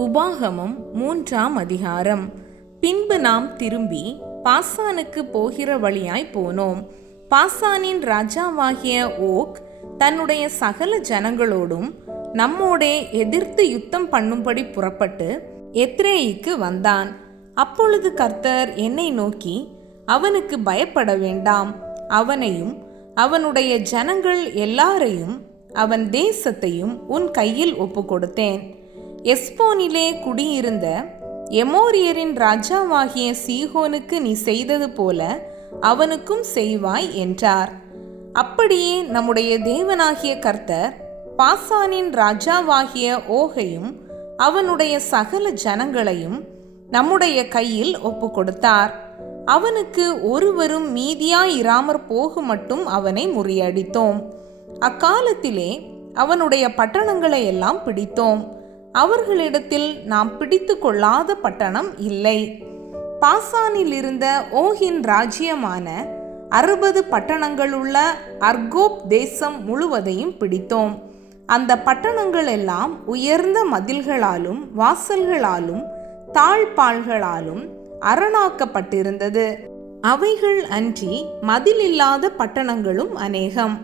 உபாகமம் 3ஆம் அதிகாரம். பின்பு நாம் திரும்பி பாசானுக்கு போகிற வழியாய் போனோம். பாசானின் ராஜாவாகிய ஓக் தன்னுடைய சகல ஜனங்களோடும் நம்மோடே எதிர்த்து யுத்தம் பண்ணும்படி புறப்பட்டு எத்ரேயிக்கு வந்தான். அப்பொழுது கர்த்தர் என்னை நோக்கி, அவனுக்கு பயப்பட வேண்டாம், அவனையும் அவனுடைய ஜனங்கள் எல்லாரையும் அவன் தேசத்தையும் உன் கையில் ஒப்பு கொடுத்தேன். எஸ்போனிலே குடியிருந்த எமோரியரின் ராஜாவாகிய சீகோனுக்கு நீ செய்தது போல அவனுக்கும் செய்வாய் என்றார். அப்படியே நம்முடைய தேவனாகிய கர்த்தர் பாசானின் ராஜாவாகிய ஓகையும் அவனுடைய சகல ஜனங்களையும் நம்முடைய கையில் ஒப்பு கொடுத்தார். அவனுக்கு ஒருவரும் மீதியாயிராமற் போகு மட்டும் அவனை முறியடித்தோம். அக்காலத்திலே அவனுடைய பட்டணங்களை எல்லாம் பிடித்தோம். அவர்களிடத்தில் நாம் பிடித்து கொள்ளாத பட்டணம் இல்லை. பாசானில் இருந்த ஓகின் ராஜ்யமான 60 பட்டணங்களுள்ள அர்கோப் தேசம் முழுவதையும் பிடித்தோம். அந்த பட்டணங்கள் எல்லாம் உயர்ந்த மதில்களாலும் வாசல்களாலும் தாழ்பாள்களாலும் அரணாக்கப்பட்டிருந்தது. அவைகள் அன்றி மதில் இல்லாத பட்டணங்களும் அநேகம்.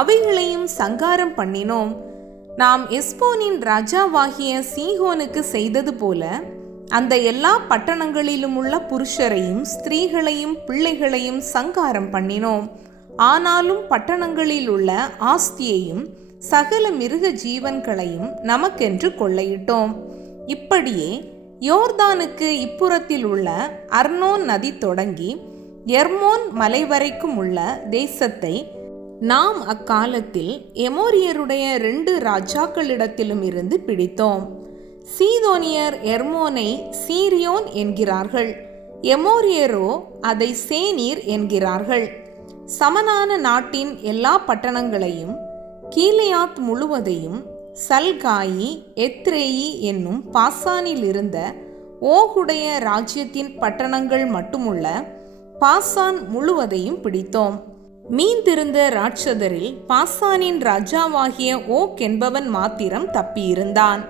அவைகளையும் சங்காரம் பண்ணினோம். நாம் எஸ்போனின் ராஜாவாகிய சீகோனுக்கு செய்தது போல அந்த எல்லா பட்டணங்களிலும் உள்ள புருஷரையும் ஸ்திரீகளையும் பிள்ளைகளையும் சங்காரம் பண்ணினோம். ஆனாலும் பட்டணங்களில் உள்ள ஆஸ்தியையும் சகல மிருக ஜீவன்களையும் நமக்கென்று கொள்ளையிட்டோம். இப்படியே யோர்தானுக்கு இப்புறத்தில் உள்ள அர்னோன் நதி தொடங்கி எர்மோன் மலை வரைக்கும் உள்ள தேசத்தை நாம் அக்காலத்தில் எமோரியருடைய 2 ராஜாக்களிடத்திலும் இருந்து பிடித்தோம். சீதோனியர் எர்மோனை சீரியோன் என்கிறார்கள், எமோரியரோ அதை சேனீர் என்கிறார்கள். சமனான நாட்டின் எல்லா பட்டணங்களையும் கீலேயாத் முழுவதையும் சல்காயி எத்ரேயி என்னும் பாசானில் இருந்த ஓகுடைய ராஜ்யத்தின் பட்டணங்கள் மட்டுமுள்ள பாசான் முழுவதையும் பிடித்தோம். மீந்திருந்த ராட்சதரில் பாசானின் ராஜாவாகிய ஓக் என்பவன் மாத்திரம் தப்பியிருந்தான்.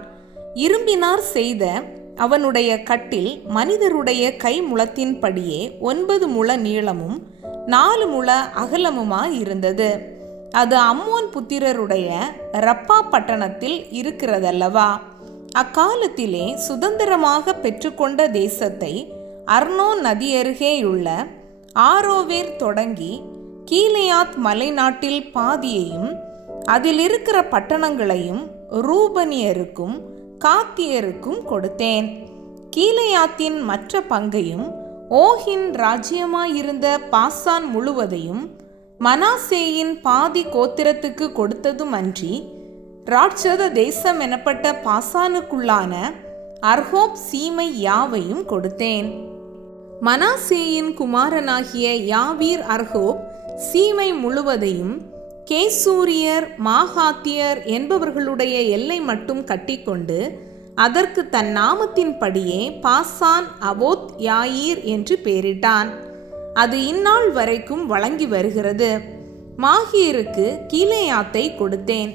இரும்பினார் செய்த அவனுடைய கட்டில் மனிதருடைய கை முழத்தின்படியே 9 முழ நீளமும் 4 முழ அகலமுமாயிருந்தது. அது அம்மோன் புத்திரருடைய ரப்பா பட்டணத்தில் இருக்கிறதல்லவா. அக்காலத்திலே சுதந்திரமாக பெற்றுக்கொண்ட தேசத்தை அர்னோன் நதியருகேயுள்ள ஆரோவேர் தொடங்கி கீலேயாத் மலை நாட்டில் பாதியையும் அதில் இருக்கிற பட்டணங்களையும் ரூபனியருக்கும் காத்தியருக்கும் கொடுத்தேன். கீலேயாத்தின் மற்ற பங்கையும் ஓகின் ராஜ்யமாயிருந்த பாசான் முழுவதையும் மனாசேயின் பாதி கோத்திரத்துக்கு கொடுத்ததுமன்றி ராட்சத தேசம் எனப்பட்ட பாசானுக்குள்ளான அர்கோப் சீமை யாவையும் கொடுத்தேன். மனாசேயின் குமாரனாகிய யாவீர் அர்கோப் சீமை முழுவதையும் கேசூரியர் மாகாத்தியர் என்பவர்களுடைய எல்லை மட்டும் கட்டிக்கொண்டு அதற்கு தன் நாமத்தின்படியே பாசான் அவோத் யாயீர் என்று பெயரிட்டான். அது இந்நாள் வரைக்கும் வழங்கி வருகிறது. மாகீருக்கு கீலேயாத்தை கொடுத்தேன்.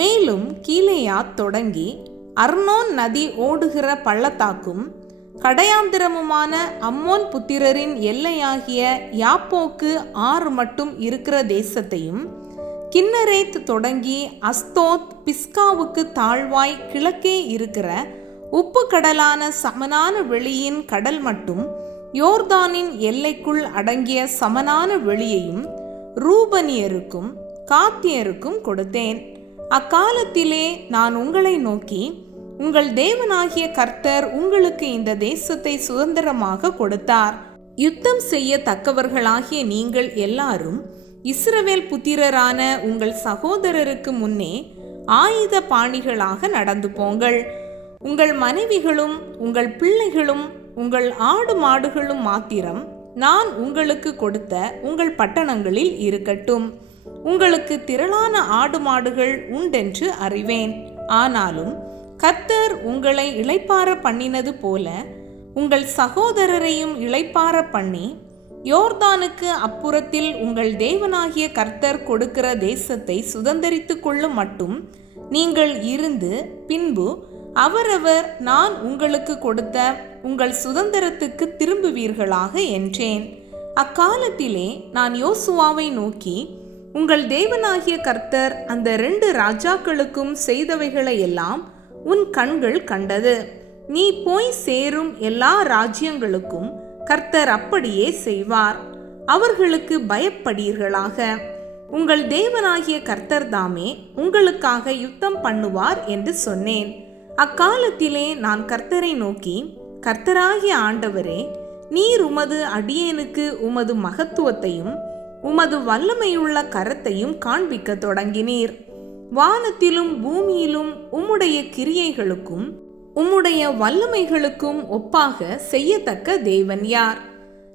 மேலும் கீலேயாத் தொடங்கி அர்னோன் நதி ஓடுகிற பள்ளத்தாக்கும் கடையாந்திரமுமான அம்மோன் புத்திரரின் எல்லையாகிய யாப்போக்கு ஆறு மட்டும் இருக்கிற தேசத்தையும் கின்னரேத் தொடங்கி அஸ்தோத் பிஸ்காவுக்கு தாழ்வாய் கிழக்கே இருக்கிற உப்பு கடலான சமனான வெளியின் கடல் மட்டும் யோர்தானின் எல்லைக்குள் அடங்கிய சமனான வெளியையும் ரூபனியருக்கும் காத்தியருக்கும் கொடுத்தேன். அக்காலத்திலே நான் உங்களை நோக்கி, உங்கள் தேவனாகிய கர்த்தர் உங்களுக்கு இந்த தேசத்தை சுதந்திரமாக கொடுத்தார். யுத்தம் செய்ய தக்கவர்களாகிய நீங்கள் எல்லாரும் இஸ்ரவேல் புத்திரரான உங்கள் சகோதரருக்கு முன்னே ஆயுத பாணிகளாக நடந்து போங்கள். உங்கள் மனைவிகளும் உங்கள் பிள்ளைகளும் உங்கள் ஆடு மாடுகளும் மாத்திரம் நான் உங்களுக்கு கொடுத்த உங்கள் பட்டணங்களில் இருக்கட்டும். உங்களுக்கு திரளான ஆடு மாடுகள் உண்டென்று அறிவேன். ஆனாலும் கர்த்தர் உங்களை இளைப்பாற பண்ணினது போல உங்கள் சகோதரரையும் இளைப்பாற பண்ணி யோர்தானுக்கு அப்புறத்தில் உங்கள் தேவனாகிய கர்த்தர் கொடுக்கிற தேசத்தை சுதந்தரித்து கொள்ளும் மட்டும் நீங்கள் இருந்து பின்பு அவரவர் நான் உங்களுக்கு கொடுத்த உங்கள் சுதந்திரத்துக்கு திரும்புவீர்களாக என்றேன். அக்காலத்திலே நான் யோசுவாவை நோக்கி, உங்கள் தேவனாகிய கர்த்தர் அந்த 2 ராஜாக்களுக்கும் செய்தவைகளை எல்லாம் உன் கண்கள் கண்டது. நீ போய் சேரும் எல்லா ராஜ்யங்களுக்கும் கர்த்தர் அப்படியே செய்வார். அவர்களுக்கு பயப்படீர்களாக. உங்கள் தேவனாகிய கர்த்தர் தாமே உங்களுக்காக யுத்தம் பண்ணுவார் என்று சொன்னேன். அக்காலத்திலே நான் கர்த்தரை நோக்கி, கர்த்தராகிய ஆண்டவரே, நீர் உமது அடியேனுக்கு உமது மகத்துவத்தையும் உமது வல்லமையுள்ள கரத்தையும் காண்பிக்க தொடங்கினீர். வானத்திலும் பூமியிலும் உம்முடைய கிரியைகளுக்கும் உம்முடைய வல்லமைகளுக்கும் ஒப்பாக செய்யத்தக்க தேவன் யார்?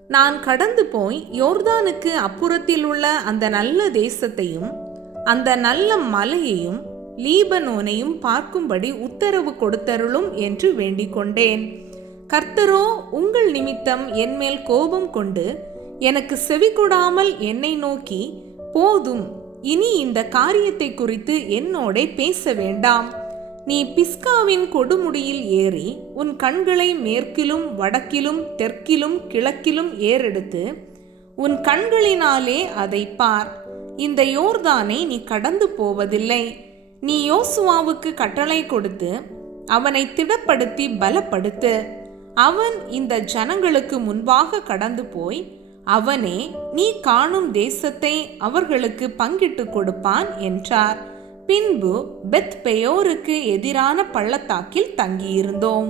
நான் கடந்து போய் யோர்தானுக்கு அப்புறத்தில் உள்ள அந்த நல்ல தேசத்தையும் அந்த நல்ல மலையையும் லீபனோனையும் பார்க்கும்படி உத்தரவு கொடுத்தருளும் என்று வேண்டிக் கொண்டேன். கர்த்தரோ உங்கள் நிமித்தம் என்மேல் கோபம் கொண்டு எனக்கு செவிகொடாமல் என்னை நோக்கி, போதும், இனி இந்த காரியத்தை குறித்து என்னோடே பேச வேண்டாம். நீ பிஸ்காவின் கொடுமுடியில் ஏறி உன் கண்களை மேற்கிலும் வடக்கிலும் தெற்கிலும் கிழக்கிலும் ஏறெடுத்து உன் கண்களினாலே அதை பார். இந்த யோர்தானை நீ கடந்து போவதில்லை. நீ யோசுவாவுக்கு கட்டளை கொடுத்து அவனை திடப்படுத்தி பலப்படுத்து. அவன் இந்த ஜனங்களுக்கு முன்பாக கடந்து போய் அவனே நீ காணும் தேசத்தை அவர்களுக்கு பங்கிட்டு கொடுப்பான் என்றார். பின்பு பெத் பெயோருக்கு எதிரான பள்ளத்தாக்கில் தங்கியிருந்தோம்.